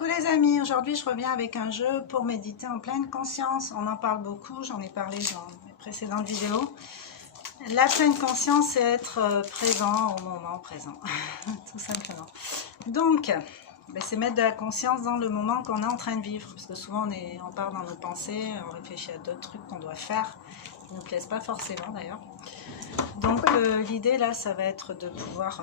Coucou les amis, aujourd'hui je reviens avec un jeu pour méditer en pleine conscience. On en parle beaucoup, j'en ai parlé dans les précédentes vidéos. La pleine conscience, c'est être présent au moment présent, tout simplement. Donc, c'est mettre de la conscience dans le moment qu'on est en train de vivre. Parce que souvent on part dans nos pensées, on réfléchit à d'autres trucs qu'on doit faire, qui ne nous plaisent pas forcément d'ailleurs. Donc l'idée là, ça va être de pouvoir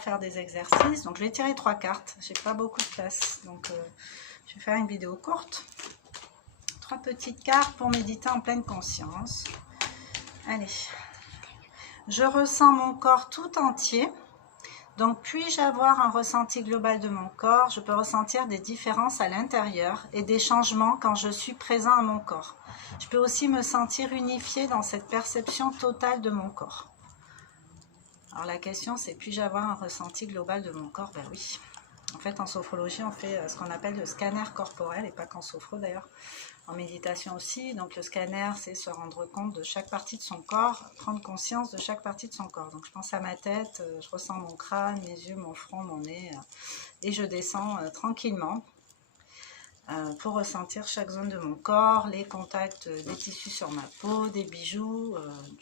faire des exercices. Donc je vais tirer 3 cartes, j'ai pas beaucoup de place, donc je vais faire une vidéo courte. 3 petites cartes pour méditer en pleine conscience. Allez, je ressens mon corps tout entier. Donc puis-je avoir un ressenti global de mon corps? Je peux ressentir des différences à l'intérieur et des changements quand je suis présent à mon corps. Je peux aussi me sentir unifié dans cette perception totale de mon corps. Alors la question c'est, puis-je avoir un ressenti global de mon corps? Ben oui. En fait en sophrologie on fait ce qu'on appelle le scanner corporel, et pas qu'en sophro d'ailleurs, en méditation aussi. Donc le scanner c'est se rendre compte de chaque partie de son corps, prendre conscience de chaque partie de son corps. Donc je pense à ma tête, je ressens mon crâne, mes yeux, mon front, mon nez, et je descends tranquillement. Pour ressentir chaque zone de mon corps, les contacts des tissus sur ma peau, des bijoux,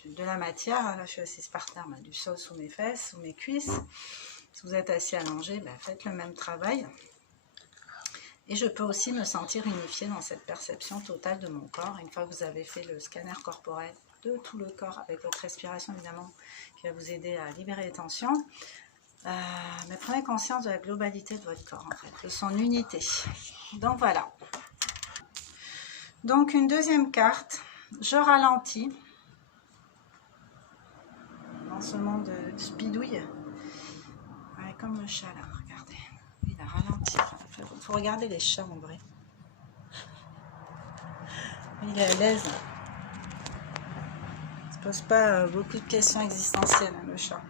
de la matière. Là je suis assise par terre, du sol sous mes fesses, sous mes cuisses. Si vous êtes assis allongé, faites le même travail. Et je peux aussi me sentir unifiée dans cette perception totale de mon corps. Une fois que vous avez fait le scanner corporel de tout le corps, avec votre respiration évidemment, qui va vous aider à libérer les tensions, mais prenez conscience de la globalité de votre corps, en fait, de son unité. Donc voilà. Donc une deuxième carte, je ralentis dans ce monde de bidouille. Ouais, comme le chat là, regardez. Il a ralenti. Il faut regarder les chats en vrai. Il est à l'aise. Il ne se pose pas beaucoup de questions existentielles, le chat.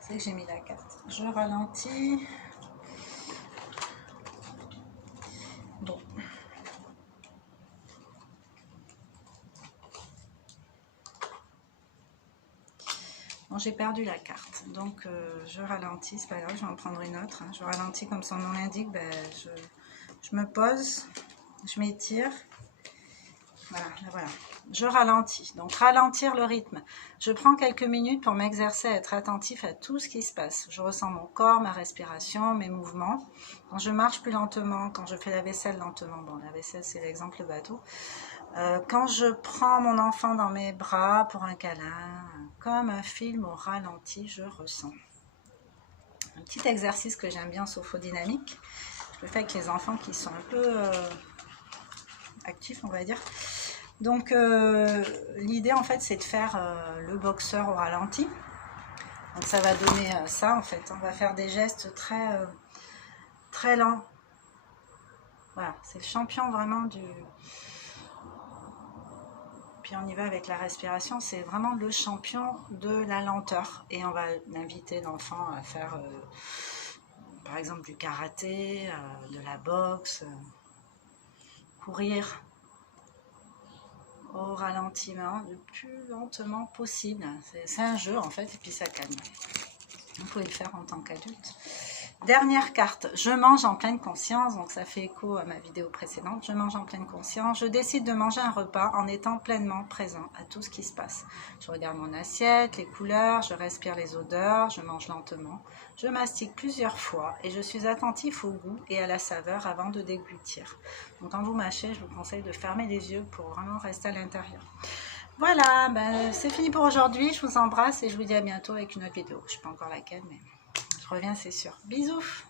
C'est que j'ai mis la carte. Je ralentis. Bon. Bon, j'ai perdu la carte. Donc, je ralentis. C'est pas grave, je vais en prendre une autre. Je ralentis comme son nom l'indique. Je me pose. Je m'étire. Voilà. Je ralentis. Donc, ralentir le rythme. Je prends quelques minutes pour m'exercer à être attentif à tout ce qui se passe. Je ressens mon corps, ma respiration, mes mouvements. Quand je marche plus lentement, quand je fais la vaisselle lentement. Bon, la vaisselle, c'est l'exemple bateau. Quand je prends mon enfant dans mes bras pour un câlin, comme un film au ralenti, je ressens. Un petit exercice que j'aime bien en sophodynamique. Je le fais avec les enfants qui sont un peu actifs, on va dire. Donc l'idée en fait c'est de faire le boxeur au ralenti. Donc ça va donner ça en fait. On va faire des gestes très lents. Voilà, c'est le champion vraiment du... Puis on y va avec la respiration, c'est vraiment le champion de la lenteur. Et on va inviter l'enfant à faire par exemple du karaté, de la boxe, courir au ralentiment le plus lentement possible. C'est un jeu en fait, et puis ça calme. Vous pouvez le faire en tant qu'adulte. Dernière carte, je mange en pleine conscience, donc ça fait écho à ma vidéo précédente. Je mange en pleine conscience, je décide de manger un repas en étant pleinement présent à tout ce qui se passe. Je regarde mon assiette, les couleurs, je respire les odeurs, je mange lentement. Je mastique plusieurs fois et je suis attentif au goût et à la saveur avant de déglutir. Donc quand vous mâchez, je vous conseille de fermer les yeux pour vraiment rester à l'intérieur. Voilà, c'est fini pour aujourd'hui. Je vous embrasse et je vous dis à bientôt avec une autre vidéo. Je ne sais pas encore laquelle, mais je reviens, c'est sûr. Bisous!